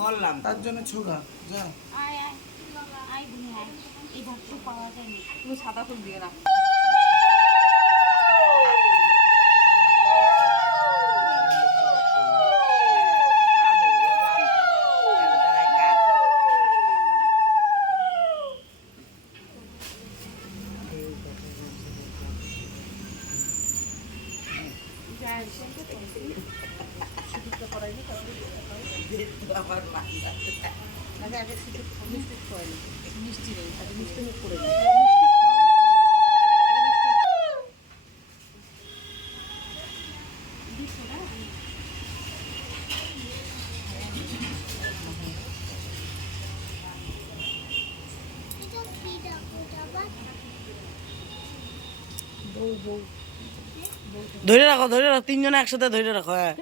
বললাম তার জন্য ছোগা যা এই ভাতটা পাওয়া যায় না, তুমি সাদা ফুল দিয়ে না। মিষ্টি নেই, আগে মিষ্টি মুখ করে ধরে রাখো, ধরে রাখো, তিনজনে একসাথে ধরে রাখো। হ্যাঁ